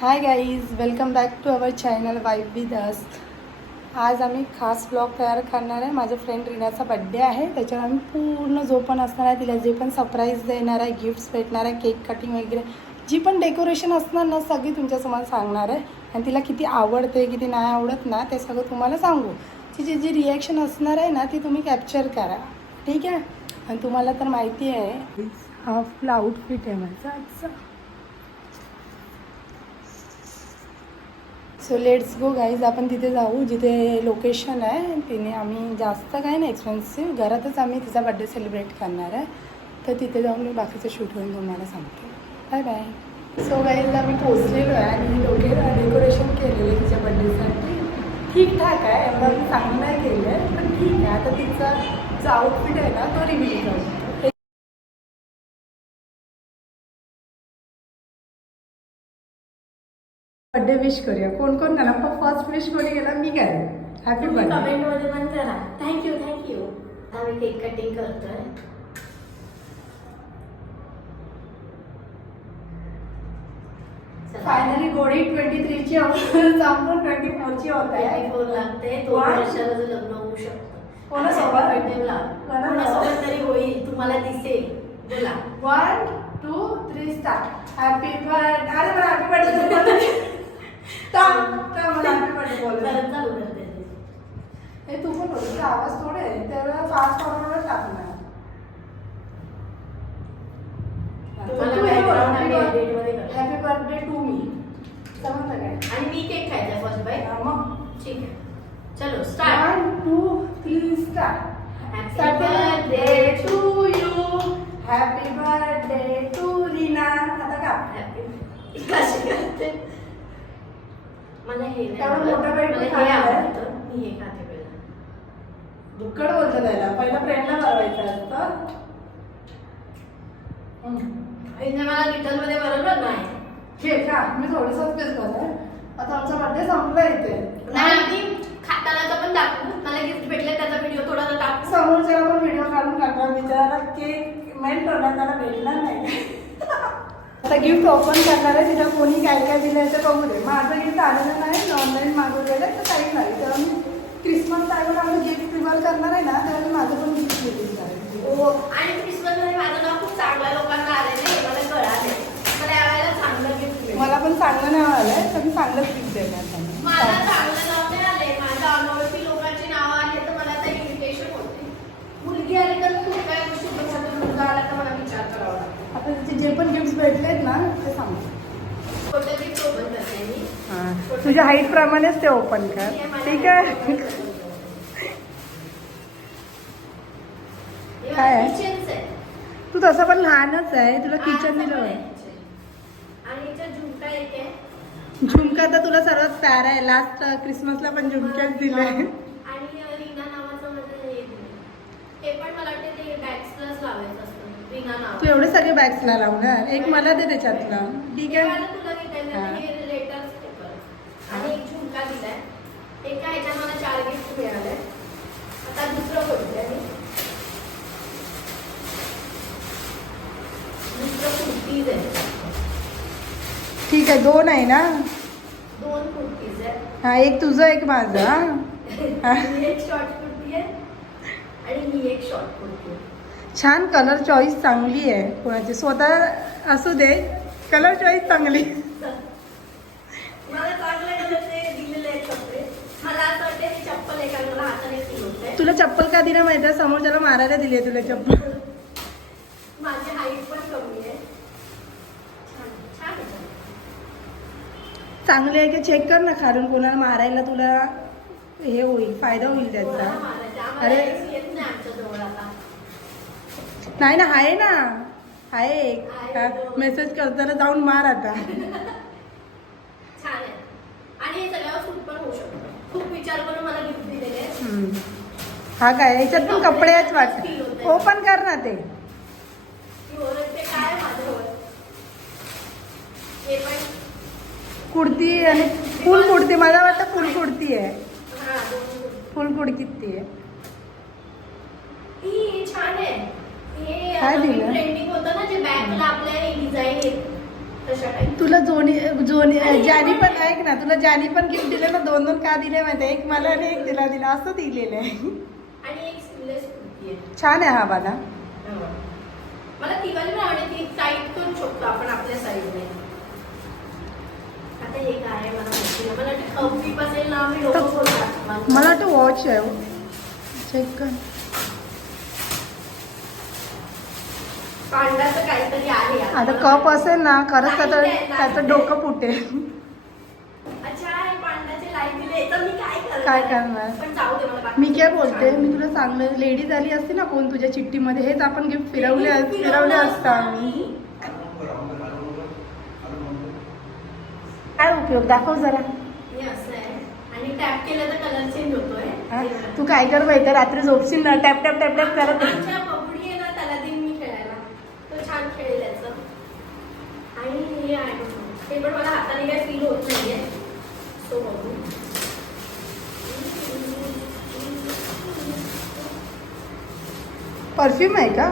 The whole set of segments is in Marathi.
High guys, welcome back to our channel vibe with us. आज आम्ही खास ब्लॉग तयार करणार आहे. माझ्या फ्रेंड रीनाचा बड्डे आहे, त्याच्यावर आम्ही पूर्ण जो पण असणार आहे, तिला जे पण सरप्राईज देणार आहे, गिफ्ट्स भेटणार आहे, केक कटिंग वगैरे जी पण डेकोरेशन असणार ना, सगळी तुमच्यासमोर सांगणार आहे. आणि तिला किती आवडते किती नाही आवडत ना, ते सगळं तुम्हाला सांगू. तिची जी रिॲक्शन असणार आहे ना, ती तुम्ही कॅप्चर करा, ठीक आहे. आणि तुम्हाला तर माहिती आहे हा फुल आउटफिट आहे माझा आजचा. सो लेट्स गो गाईज, आपण तिथे जाऊ जिथे लोकेशन आहे. तिने आम्ही जास्त काय नाही एक्सपेन्सिव्ह, घरातच आम्ही तिचा बड्डे सेलिब्रेट करणार आहे. तर तिथे जाऊन मी बाकीचं शूट होऊन तुम्हाला सांगते. Bye bye. सो गाईज आम्ही पोचलेलो आहे आणि डेकोरेशन केलेलं आहे तिच्या बड्डेसाठी. ठीकठाक आहे, एवढं मी चांगलं नाही केलं आहे, पण ठीक आहे. आता तिचा जो आउटफिट आहे ना, तो रिव्हील करतो. बड्डे विश करूया. कोण कोण ना फर्स्ट विश कोणी गेला? मी काय हॅपी बर्थडे कमेंट मध्ये पण करा. थँक्यू. आम्ही केक कटिंग करतोय. फायनली गोडी 23 ची संपून 24 ची होत आहे. 24 लागते. 2 वर्षाचं लग्न होऊ शकतं. कोणासोबत? कोणासोबत तरी होईल, तुम्हाला दिसेल. बोला 1 2 3 स्टार्ट. Happy birthday. अरे मला हॅपी बर्थडे मला हॅपी बर्थडे बोल. परत चालू करते. हे तू पण बोल, आवाज थोडे आहे त्याला फास्ट फॉरवर्ड टाकणार. Happy birthday to me. समजलं काय? आणि मी केक खायचा फर्स्ट बाईट. मग ठीक आहे, चलो start. 1 2 3 start. Happy birthday to you. Happy birthday to Reena. आता का हॅपी कशी करते? मला हे नाही तेवढं आवडत. मोठं बाईट मला हे खायला आहे. आवडतं. मी हे खाते पहिला. दुक्कड बोलतं त्याला, पहिला फ्रेंडला बनवायचं असतं. हिने मला रिटर्न मध्ये बरोबर नाही. हे का मी थोडंसंच बेस आहे. आता आमचा बर्थडे संपला इथे. नाही, आधी खातानाचा पण दाखवू. मला गिफ्ट भेटले त्याचा व्हिडिओ थोडासा टाकू. समोरच्याला पण व्हिडिओ काढून टाकला. बिचारा केक मेल्ट होणार, त्याला भेटणार नाही. आता गिफ्ट ओपन करणार आहे. तिला कोणी काय काय दिलं ते बघू दे. माझं गिफ्ट आलेलं नाही, ऑनलाईन मागवलेलं तर काही नाही. तेव्हा मी क्रिसमस टाईमला आम्ही गिफ्ट प्रिफर करणार आहे ना, तेव्हा मी माझं पण गिफ्ट दिलेलं आहे. हो, आणि क्रिसमस मध्ये माझं नाव खूप चांगल्या लोकांना आलेलं आहे, मला कळाले. मला यावेळेला चांगलं गिफ्ट मिळेल. मला पण चांगलं नाही आलंय, तर मी चांगलंच गिफ्ट देणार त्यांना. मला चांगलं नाव नाही आले. माझ्या अनोळखी लोकांची नावं आली तर मला ते इन्व्हिटेशन होते. मुलगी आली तर खूप काय शुभ झालं. मुलगा आला तर मला विचार करावा लागतो. आता तिचे जे पण गिफ्ट भेटलेत ना, ते सांगतो. छोटं गिफ्ट ओपन करते मी. हां, तुझ्या हाईट प्रमाणेच ते ओपन कर, ठीक आहे. काय आहे? किचनचं आहे. तू तसं पण लहानच आहे, तुला किचन दिलं होय. आणि याच्यात झुमका एक आहे. झुमका तर तुला सर्वात प्यारा आहे. लास्ट क्रिसमसला पण झुमक्याच दिले. आणि रीना नावाचं माझं हे दिलं. हे पण मला वाटतं ते बॅग्सलाच लावायचं असतं. रीना नाव. तू एवढे सगळे बॅग्सला लावणार, एक मला दे त्याच्यातलं, ठीक आहे. मला तुला घेतायला हे लेटर्स पेपर आणि एक झुमका दिलाय. एका ह्याच्यात मला 4 गिफ्ट मिळाले. आता दुसरं बोलते मी. दुसरं कुर्तीज आहे. ठीक आहे, 2 आहे ना. 2 कुर्तीज आहे. हा, एक तुझं एक माझं. ही एक शॉर्ट कुर्ती आहे आणि मी एक शॉर्ट कुर्ती आहे. छान, कलर चॉईस चांगली आहे. कोणाची स्वतः असू दे, कलर चॉईस चांगली. मला चांगले कलरचे दिलेले आहेत कपडे. मला असं वाटतं ही चप्पल आहे, कारण मला हाताने फिरवते. तुला चप्पल का दिला माहिती आहे? समोरच्याला मारायला दिली आहे तुला चप्पल. माझी हाईट पण कमी आहे. छान छान आहे. चांगली आहे की चेक कर ना खालून, कोणाला मारायला तुला हे होईल, फायदा होईल त्याचा. कोणाला मारायचं? आम्हाला अरे येत नाही आमच्या जवळ आता. नाही ना, आहे ना, आहे एक. मेसेज करताना जाऊन मार आता. छान आहे. आणि हे सगळ्यावर सूट पण होऊ शकतं. खूप विचार करून मला गिफ्ट दिलेले आहे. हा काय, याच्यात पण कपडे आहेत वाटत. ओपन कर ना ते. ते काय माझ्यावर. हे पण कुर्ती आणि फुल कुर्ती. मला वाटतं फुल कुर्ती आहे. हा, 2 कुर्ती. फुल कुर्ती आहे. ही छान आहे. हे काय दिलं? ट्रेंडिंग होतं ना, जे बॅगला आपल्या डिझाईन येत. तशा टाईप. तुला जोनी जोनी आणि ज्यानी हे पण पण- ऐक ना, तुला ज्यानी पण गिफ्ट दिले ना, 2-2 का दिले माहिती आहे? एक मला आणि एक तिला दिला, असं दिलेलं आहे. आणि एक स्लीवलेस कुर्ती आहे. छान आहे हा बाला. मला ती वाली पण आवडते, ती टाईट करू शकतो आपण आपल्या साईजने. आता हे काय आहे मला माहिती नाही. मला वाटतं कम्फी बसेल ना, मी लोक बोलतात. मला वाटतं वॉच आहे. चेक कर. पांढराचं काहीतरी आहे आता कप असेल ना, खरंच त्याचं डोकं फुटेल. अच्छा, हे पांढराचे लाईट दिले तर मी काय करणार? पण जाऊ दे मला बाकी. मी काय बोलते, मी तुला चांगलं लेडीज आली असती ना कोण तुझ्या चिठ्ठीमध्ये, हेच आपण गिफ्ट फिरवले असतं आम्ही. काय उपयोग दाखव जरा. हे असं आहे आणि टॅप केलं तर कलर चेंज होतोय. हा? तू काय कर माहिती, रात्री झोपशील ना, टॅप टॅप टॅप टॅप करत. आमच्या बबडी आहे ना, त्याला दिन मी खेळायला. तो छान खेळेल याचं. आणि हे आहे बघ. ते पण मला हाताने काय फील होत नाहीये. तो बघू. परफ्यूम आहे का?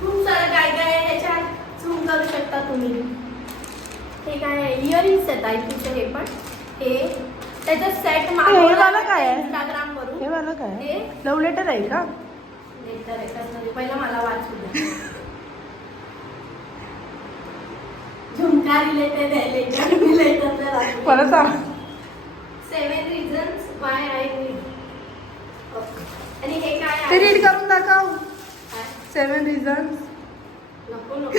खूप सारं काय काय आहे ह्याच्यात. झूम करू शकता तुम्ही. हे काय आहे, इयरिंग्स आहेत आय थिंक. हे पण हे त्याचं सेट हे वाला काय आहे? इंस्टाग्राम वरून. हे वाला काय हे लव्ह लेटर आहे का? लेटर आहे कसं, पहिलं मला वाचू द्या. झुमका रिलेटेड आहे, लेटर रिलेटेड. मला सांग. 7 reasons why I need. आणि हे काय ते आहे? रीड करून दाखव. काय? 7 reasons. नको नको.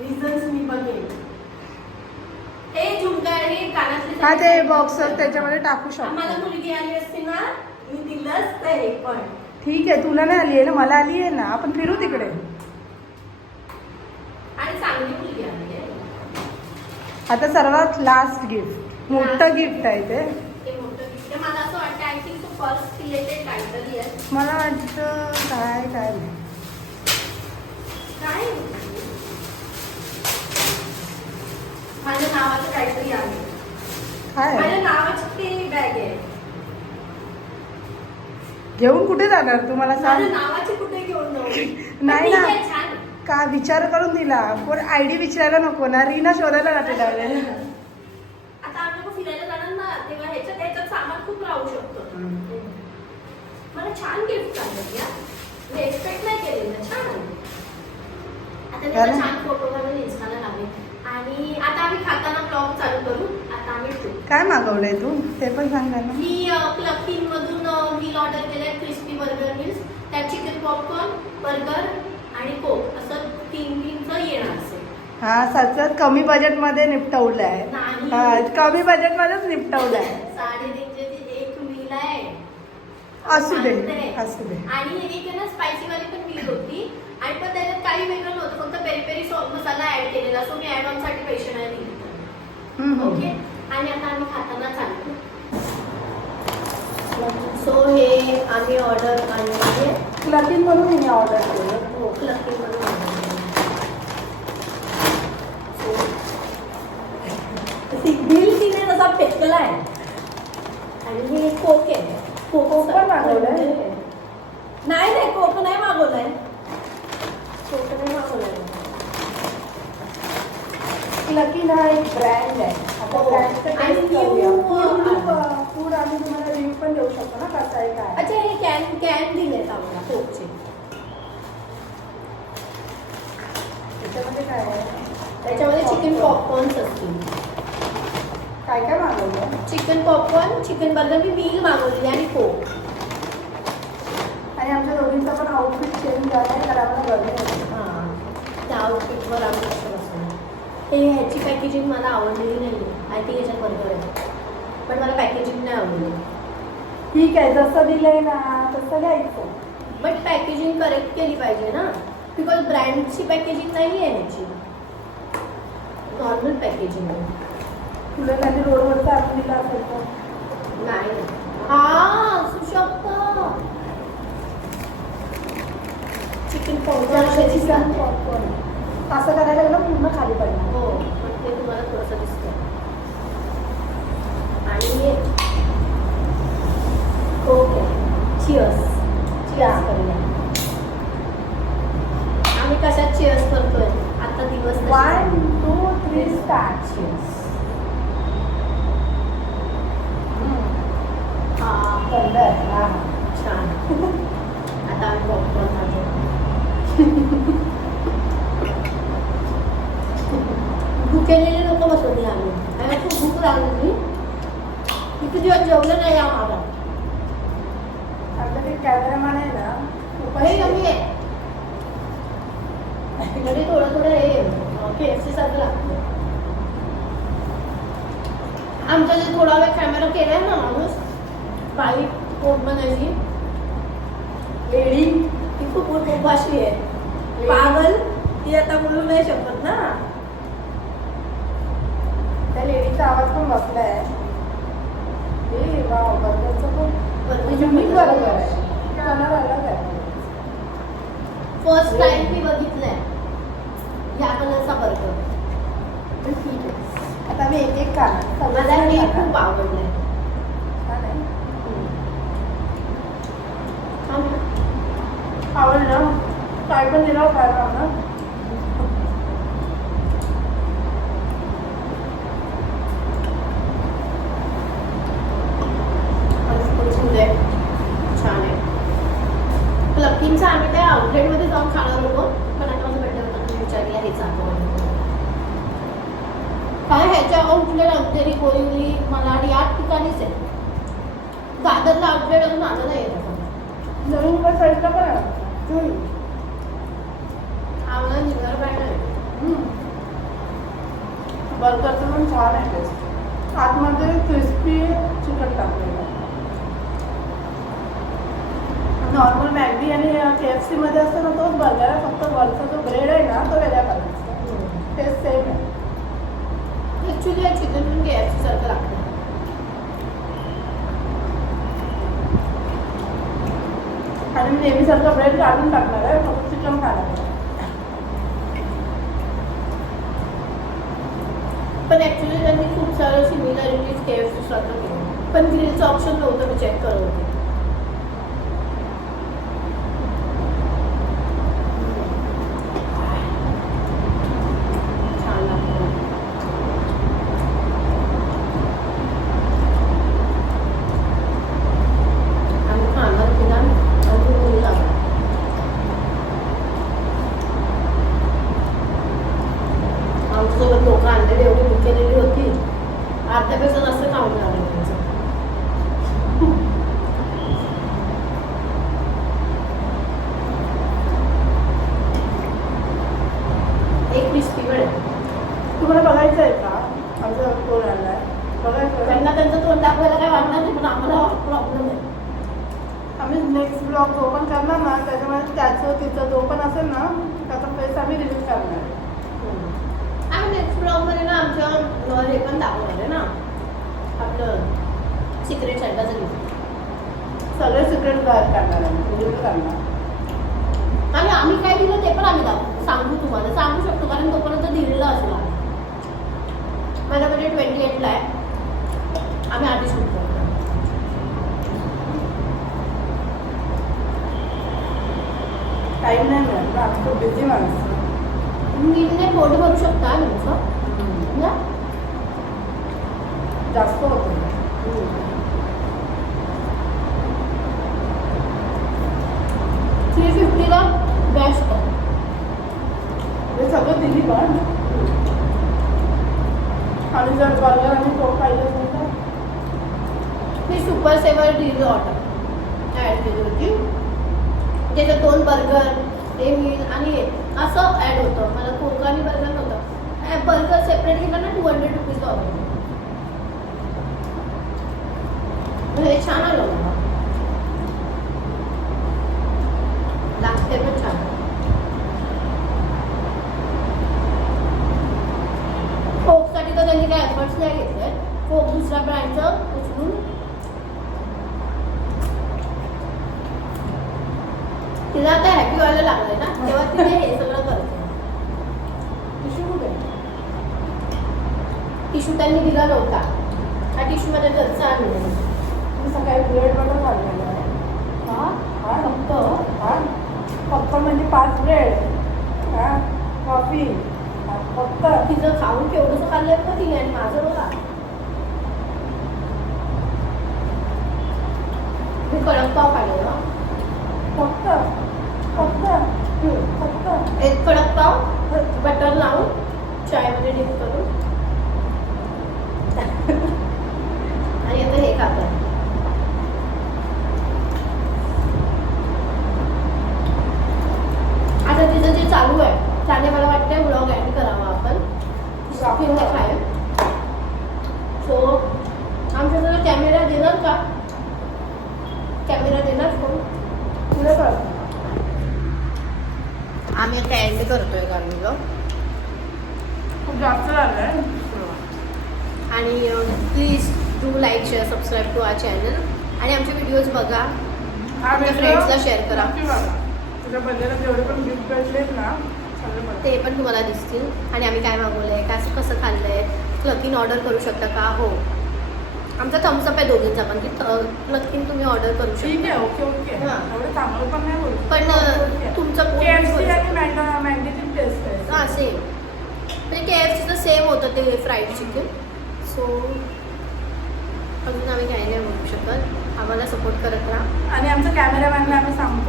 रिझन्स मी बघेन. हे झुमका, हे कानातले. हा ते बॉक्स त्याच्यामध्ये टाकू मला शकतो. मुलगी आली असती ना, मी दिलं असतं हे पण. ठीक आहे, तुला नाही आली आहे ना, मला आली आहे ना, आपण फिरू तिकडे. आणि चांगली मुलगी आली आहे. आता सर्वात लास्ट गिफ्ट, मोठं गिफ्ट आहे ते. ते मोठं gift आहे. मला असं वाटतं आय थिंक तो पर्स रिलेटेड काहीतरी आहे. मला वाटतं काय काय नाही. काय माझ्या नावाचं काहीतरी आहे. काय माझ्या नावाची ती बॅग आहे. घेऊन कुठे जाणार तू मला माझ्या सांग. नावाची कुठे घेऊन जाऊ? नाही पण ना. ठीक आहे, छान. का विचार करून दिला, कोण आयडी विचारायला नको ना, रीना शोधायला लागते डायरेक्ट. आता आम्ही लोकं फिरायला जाणार ना, तेव्हा ह्याच्यात सामान खूप राहू शकतं. मला छान गिफ्ट सांगत या. मी एक्सपेक्ट नाही केलेलं. छान आहे. आता त्याचा झालं? छान फोटो काढून इन्स्टाला लावेल. आणि आता आम्ही खाताना ब्लॉग चालू करू. आता आम्ही ठेवू. काय मागवलंय तू ते पण सांग ना. मी क्लब मधून मील ऑर्डर केलंय. क्रिस्पी बर्गर मिल्स, त्यात चिकन पॉपकॉर्न, बर्गर आणि कोक असं 3-3चं येणार असेल. हा, सतत कमी बजेट मध्ये निपटवलं आहे. नाही. हा, कमी बजेट मध्येच निपटवलं आहे. 3.5चे एक मील आहे. असू दे, सांगते. असू दे. आणि एक आहे ना स्पायसी वाली पण मील होती. आणि पण त्याच्यात काही वेगळं नव्हतं, फक्त पेरी पेरी सॉस मसाला ऍड केलेला. सो मी ऍड ऑन साठी पैसे नाही दिले. ओके. आणि आता आम्ही खाताना चालतो. सो हे आम्ही ऑर्डर आणि क्लकिंग म्हणून मी ऑर्डर केलं. हो क्लकिंग म्हणून बिल तिने तसा फेकलाय. आणि हे कोक आहे. कोक पण मागवलंय? नाही नाही, कोक नाही मागवलाय. कोक नाही मागवलाय. क्लकिंग हा एक ब्रँड आहे. आता हो. ब्रँडचं आणि टेस्ट new, करूया. फूड आम्ही तुम्हाला रिव्ह्यू पण देऊ शकतो ना, कसं आहे काय. अच्छा, हे कॅन दिलेत आम्हाला कोकचे. त्याच्यामध्ये काय आहे? त्याच्यामध्ये चिकन पॉपकॉर्न्स असतील. काय काय मागवलं? चिकन पॉपकॉर्न, चिकन बर्गर, मी मील मागवलेली आणि कोक. आणि आमच्या दोघींचा पण आउटफिट चेंज झाला आहे, तर आम्हाला गरमी होती. हां, त्या आउटफिटवर आम्ही कसं बसलो. हे ह्याची पॅकेजिंग मला आवडलेली नाही आहे. आय थिंक याच्यात बर्गर आहे, पण मला पॅकेजिंग नाही आवडली. ठीक आहे, जसं दिलंय ना तसं घ्यायचं. बट पॅकेजिंग करेक्ट केली पाहिजे ना, बिकॉज ब्रँडची पॅकेजिंग नाही आहे ह्याची. नॉर्मल पॅकेजिंग आहे. तुला काही रोडवरचा आपण दिला असेल तर नाही. हां, असू शकतं. चिकन चिकन पॉपकॉर्न असं करायला गेलं पूर्ण खाली पडणार. हो, पण ते तुम्हाला थोडंसं दिसतं. आणि ओके, चिअर्स. चिअर्स करूया. आम्ही कशात चिअर्स करतो पिस्ताचियोस. हा थंड आहे. हा छान. आता आम्ही पॉपकॉर्न खातो. भुकेलेले लोक बसवले आम्ही. आणि खूप भूक लागली. किती दिवस जेवलं नाही आम्हाला. आपलं ते कॅमेरामॅन आहे ना हे कमी आहे. तरी थोडं थोडं हे KFC सारखं लागतं. आमचा जे थोडा वेळ कॅमेरा केलाय ना माणूस बाई पोट बनायची लेडी ती खूप उपाशी आहे. पागल ती आता बोलू नाही शकत ना. त्या लेडीचा आवाज पण बसलाय. ए वाव, बर्गरचं पण युनिक बर्गर आहे. कलर अलग आहे. फर्स्ट टाइम मी बघितलंय या कलरचा बर्गर. आता मी एक एक खाणार. मला हे खूप आवडलंय. छान आहे. छान आहे. आवडलं. काय पण दिलं काय ना. छान आहे. क्लकिंगचा आम्ही त्या आउटलेटमध्ये जाऊन खाणार होतो पण आता माझं भेटलं होतं तुम्ही विचारला हे चालू काय ह्याच्या आउटलेट अंधेरी बोरिवली मलाड या ठिकाणीच आहे. दादरला आउटलेट अजून आलं नाही येत. नवीन पण साईडला पण आहे. आम्हाला निघणार पाहिजे. बर्गरचं पण छान आहे टेस्ट. आतमध्ये क्रिस्पी चिकन टाकलेलं. नॉर्मल मॅगी आणि KFC मध्ये असतो ना तोच बर्गर आहे. फक्त वरचा जो ब्रेड आहे ना तो वेगळ्या कलरचा. टेस्ट सेम आहे. ॲक्च्युली या चिकन KFC सारखं लागतं. आणि मी नेहमीसारखं ब्रेड काढून टाकणार आहे. फक्त चिकन खाणार आहे. पण ॲक्च्युली त्यांनी खूप सारं सिमिलॅरिटीज KFC सारखं केलं. पण ग्रिलचं ऑप्शन नव्हतं. मी चेक करत होते. छान लागतं. आम्ही खाणार की ना आणि मुली लागणार. आमच्यासोबत लोक आणलेली एवढी भूक केलेली होती. अर्ध्यापेक्षा जास्त खाऊन झालं त्यांचं. एक क्रिस्पी वेळ तुम्हाला बघायचं आहे का? आमचं कोण आलाय बघायचं. त्यांना त्यांचं तोंड दाखवायला काय वाटणार नाही पण आम्हाला प्रॉब्लेम आहे. आम्ही नेक्स्ट ब्लॉग जो पण करणार ना त्याच्यामध्ये त्याचं तिचं जो पण असेल ना त्याचा फेस आम्ही रिलीज करणार आहे. आम्ही नेक्स्ट ब्लॉगमध्ये ना आमच्या हे पण दाखवणार आहे ना आपलं सिक्रेट सेंटरचं लिस्ट. सगळे सिक्रेट बाहेर काढणार आहे. रिव्ह्यू करणार. आणि आम्ही काय दिलं ते पण आम्ही सांगू तुम्हाला सांगू शकतो कारण तोपर्यंत दिलेलं असेल. माझ्याकडे 28ला आहे. आम्ही आधी शूट करतो. टाईम नाही मिळत ना. आम्ही खूप बिझी माणसं. नीटने पोट भरू शकता तुमचं ना जास्त होतं. 350ला बेस्ट आहे. हे सगळं दिली पण. आणि जर बर्गर आणि कोक पाहिजे असेल तर मी super saver deal order add केली होती. त्याच्यात 2 बर्गर हे मील आणि हे असं ॲड होतं. मला कोक आणि बर्गर नव्हतं. बर्गर सेपरेट घेतलं ना 200 रुपीज ऑर्डर. हे छान आलं मला. लागते पण छान. कोकसाठी तर त्यांनी काय एफर्ट्स नाही घेतले. कोक दुसऱ्या ब्रँडचं उचलून तिला आता हॅपी व्हायला लागलंय ना तेव्हा तिने हे सगळं करते. टिश्यू कुठे? टिश्यू त्यांनी दिला नव्हता. हा टिश्यू मध्ये घरचा आणलेला. मी सकाळी ब्रेड बटर खाल्लेलं आहे. फक्त म्हणजे 5 ब्रेड. कॉफी फक्त तिचं खाऊन केवढंसं खाल्लंय का तिने आणि माझं बघा. मी कडक पाव खाल्लेला. फक्त फक्त फक्त एक कडक पाव बटर लावून चायमध्ये डिप करून आणि आता हे खातात. आता तिचं जे चालू आहे त्याने मला वाटतं ब्लॉग ॲड करावा आपण शॉपिंगला काय. सो आमच्याकडे कॅमेरा देणार का? कॅमेरा देणार कोण? तुला कळ आम्ही आता एंड करतोय का ब्लॉग. खूप जास्त झालंय. आणि please do like share subscribe to our channel आणि आमचे व्हिडिओज बघा. आपल्या फ्रेंड्सला शेअर करा. तुझ्या बर्थडेला जेवढे पण गिफ्ट भेटलेत ना सगळे बघ. ते पण तुम्हाला दिसतील. आणि आम्ही काय मागवलंय, काय कसं खाल्लंय, प्लकिन ऑर्डर करू शकता का? हो, आमचा थम्सअप आहे दोघींचा पण, की प्लकिन तुम्ही ऑर्डर करू ठीक शकता. आहे. Okay okay. हां. एवढं चांगलं पण नाही बोलू. पण तुमचं KFC आणि मॅगीची टेस्ट आहे. हां सेम, म्हणजे KFCचं सेम होतं ते फ्राईड चिकन. सो अजून आम्ही काही नाही बोलू शकत. आम्हाला सपोर्ट करत राहा. आणि आमच्या कॅमेरामॅनला आम्ही सांगू